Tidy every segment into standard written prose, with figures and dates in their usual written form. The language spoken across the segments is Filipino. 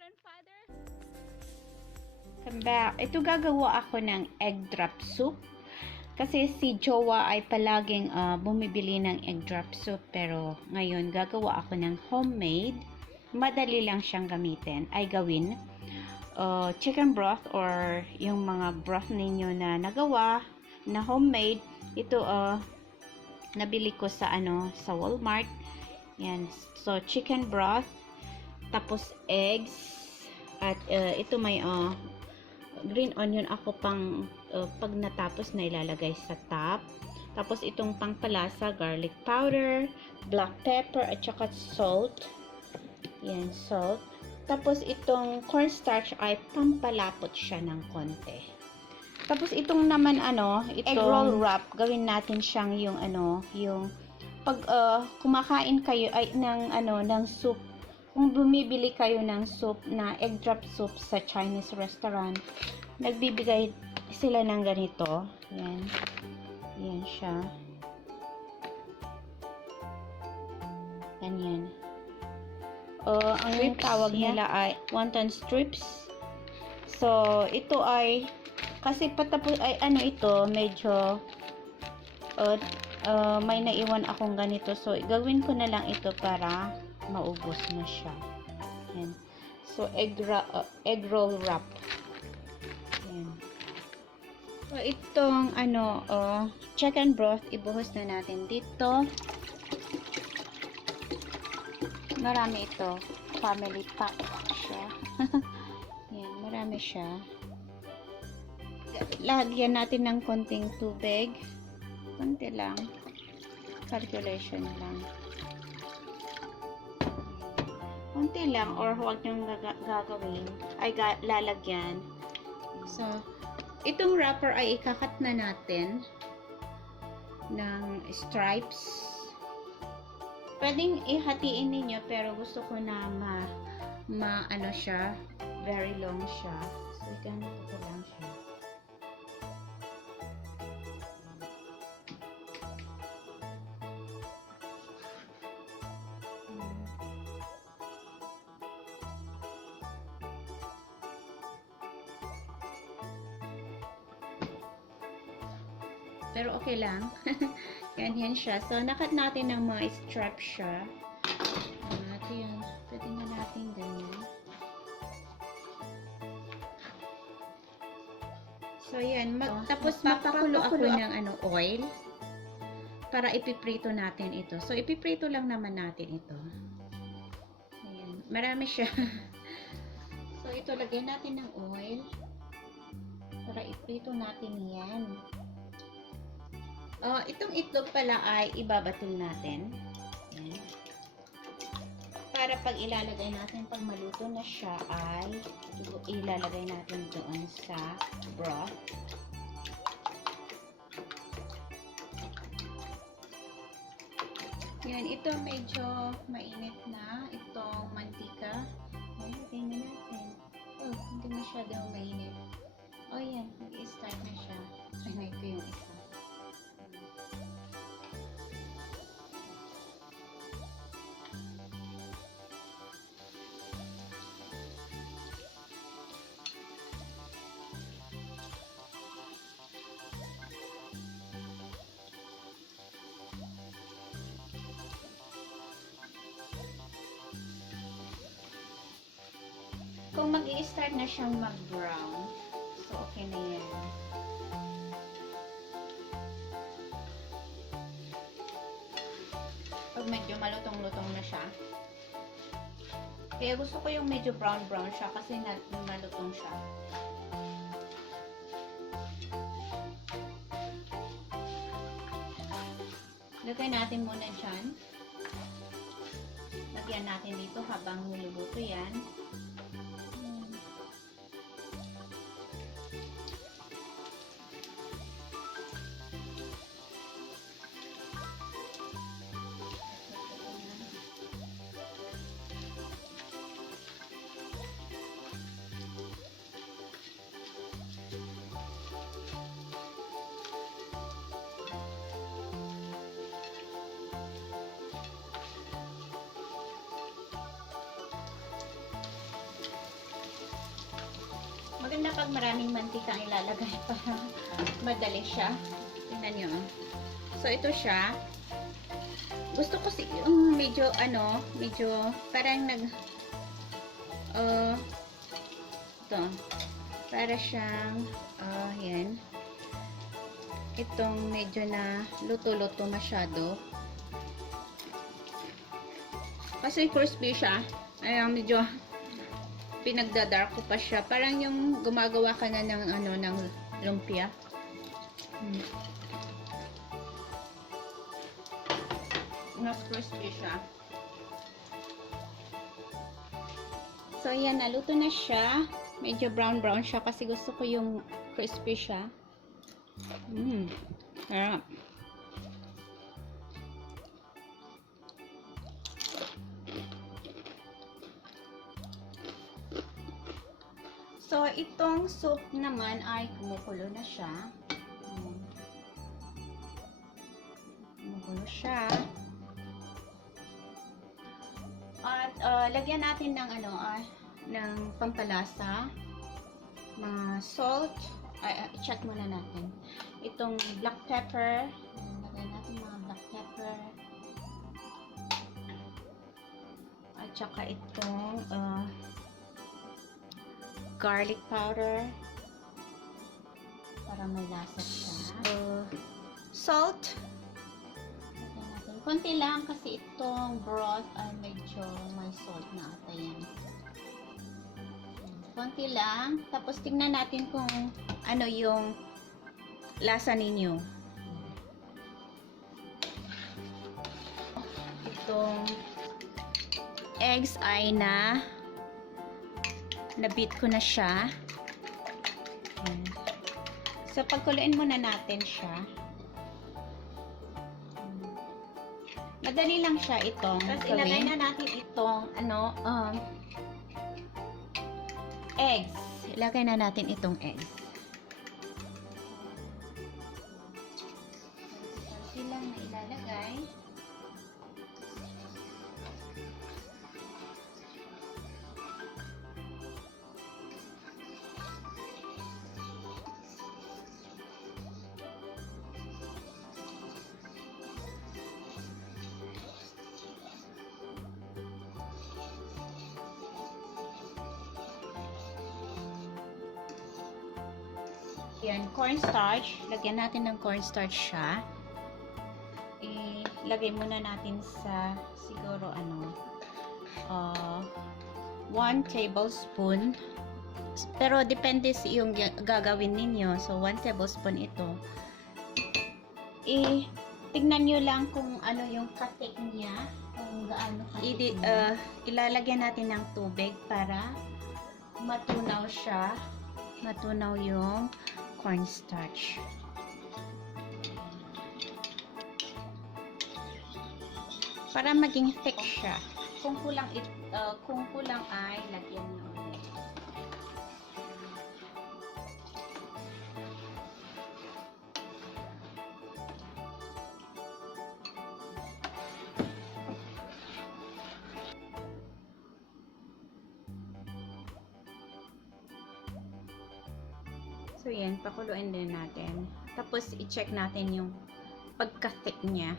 grandfather. Welcome back. Ito gagawa ako ng egg drop soup. Kasi si Jowa ay palaging bumibili ng egg drop soup. Pero ngayon gagawa ako ng homemade. Madali lang siyang gawin. Chicken broth or yung mga broth ninyo na nagawa na homemade. Ito nabili ko sa Walmart. Yan. So chicken broth, tapos eggs, at ito may green onion ako pang pag natapos na ilalagay sa top. Tapos itong pangpalasa, garlic powder, black pepper, at saka salt. Yan, salt. Tapos itong cornstarch ay pampalapot siya ng konti. Tapos itong naman itong egg roll wrap, gawin natin siyang yung pag kumakain kayo ay ng soup. Kung bumibili kayo ng soup na egg drop soup sa Chinese restaurant, nagbibigay sila ng ganito. Yan. Yan siya. Ganyan. Ang tawag nila ay wonton strips. So, ito ay kasi patapos ay ito medyo may naiwan akong ganito. So, gawin ko na lang ito para maubos na siya. Yan. So, egg roll wrap. Yan. So, itong chicken broth, ibuhos na natin dito. Marami ito. Family pack siya. Yan, marami siya. Lagyan natin ng konting tubig. Konti lang. Calculation lang. Konti lang or huwag niyong gagawin ay lalagyan. So, itong wrapper ay ikakat na natin ng stripes. Pwedeng ihatiin ninyo pero gusto ko na siya, very long siya. So, ganito ko lang siya. Pero okay lang. Ganyan siya. So, nakat natin ng mga strap siya. Yan. Pwede na natin ganyan. So, yan. Tapos, magpakulo ako ng oil para ipiprito natin ito. So, ipiprito lang naman natin ito. Ayan. Marami siya. So, ito, lagyan natin ng oil para iprito natin yan. Itong itlog pala ay ibabatil natin. Ayan. Para pag ilalagay natin, pag maluto na siya, ay ilalagay natin doon sa broth. Yan, ito medyo mainit na. Itong mantika. Ayan, lagay na natin. Hindi masyadong mainit. Yan, mag-i-start na siya. Trinay ko yung isa. Kung mag-i-start na siyang mag-brown, so okay na yan. Pag medyo malutong-lutong na siya. Kaya gusto ko yung medyo brown-brown siya kasi malutong siya. Lagay natin muna dyan. Lagyan natin dito habang niluluto yan. maganda pag maraming mantika ang ilalagay para madali siya. Tingnan nyo. So, ito siya. Gusto ko yung medyo, medyo parang ito. Para siyang, yan. Itong medyo na luto-luto masyado. Kasi crispy siya. Ayan, medyo pinagdadark ko pa siya. Parang yung gumagawa ka na ng, ng lumpia. Mas crispy siya. So, ayan, naluto na siya. Medyo brown-brown siya kasi gusto ko yung crispy siya. Sarap. So, itong soup naman ay kumukulo na siya. Kumukulo siya. At lagyan natin ng ng pampalasa. Mga salt. I-check muna natin. Itong black pepper. Lagyan natin mga black pepper. At saka itong garlic powder para may lasa siya. Salt. Konti lang kasi itong broth ay medyo may salt na ata yan. Konti lang. Tapos tingnan natin kung ano yung lasa ninyo. Itong eggs ay na-beat ko na siya. So, pagkuluin muna natin siya. Madali lang siya itong tapos ilagay na natin itong eggs. Ilagay na natin itong eggs. Konti lang na ilalagay. Yan, cornstarch. Lagyan natin ng cornstarch siya. Ilagay muna natin sa siguro 1 tablespoon. Pero depende sa yung gagawin ninyo. So 1 tablespoon ito. Tignan nyo lang kung ano yung katik niya. Kung gaano katik niya. Ilalagyan natin ng tubig para matunaw siya. Matunaw yung cornstarch. Para maging thick siya. Kung kulang ay lagyan nyo ulit. So, yan. Pakuluin din natin. Tapos, i-check natin yung pagka-thick niya.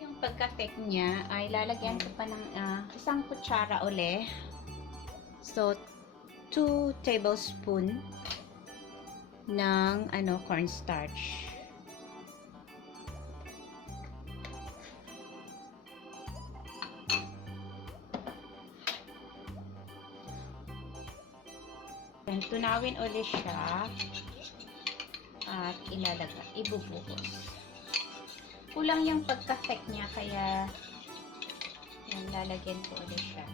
Yung pagka-thick niya, ay lalagyan ko pa ng isang kutsara uli. So, 2 tablespoon ng cornstarch. Tunawin ulit siya at ibubuhos. Kulang yung pagka-thick niya kaya yan, lalagyan ko ulit siya.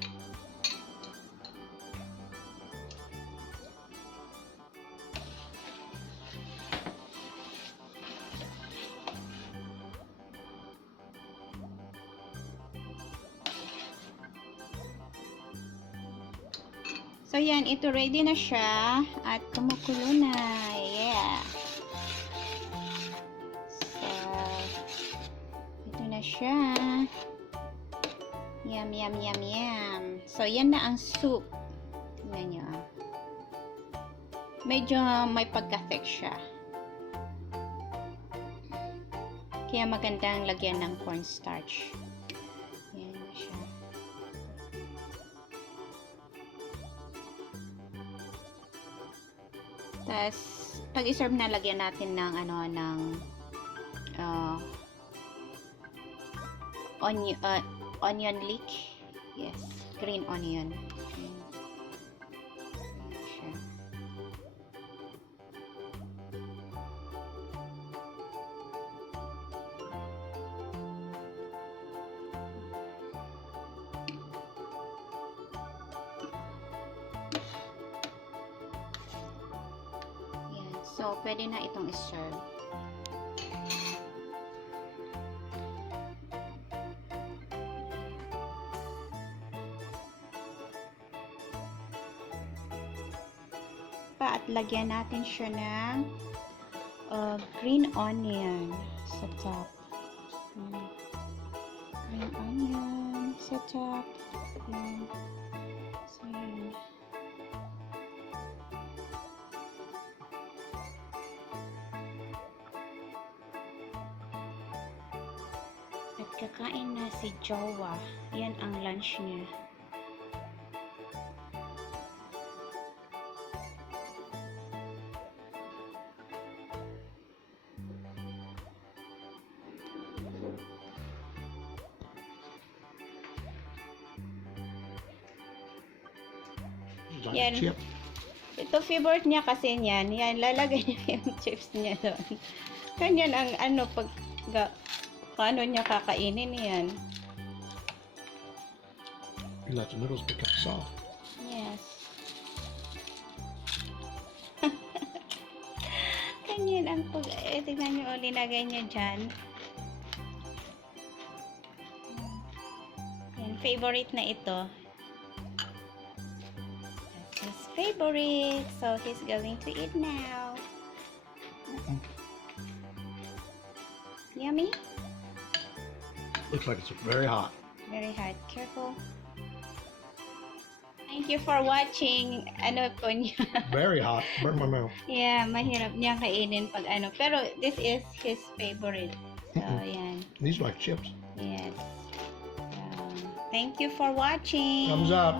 So, yan. Ito ready na siya. At kumukulo na. Yeah. So, ito na siya. Yum, yum, yum, yum. So, yan na ang soup. Tingnan nyo. medyo may pagka-thick siya. Kaya magandang lagyan ng cornstarch. Yan na siya. Tapos, pag i-serve na, lagyan natin ng onion leek. Yes, green onion. Yan. Yan siya. Yan. So, pwede na itong i-serve. At lagyan natin siya ng green onion sa top. Green onion sa top. Yan. So, yan. At kakain na si Jowa. Yan ang lunch niya. Like Yan. chip. Ito favorite niya kasi niyan. Yan, lalagay niya yung chips niya doon. Kanyan ang paano niya kakainin yan. You let the noodles become soft. Yes. Kanyan ang tignan niyo, linagay niya dyan. Yan, favorite na ito. His favorite. So, he's going to eat now. Yummy? Looks like it's very hot. Very hot. Careful. Thank you for watching. Ano po niya? Very hot. Burn my mouth. Yeah, mahirap niya kainin pag ano. Pero this is his favorite. So, yan. These are like chips. Yes. Thank you for watching. Thumbs up.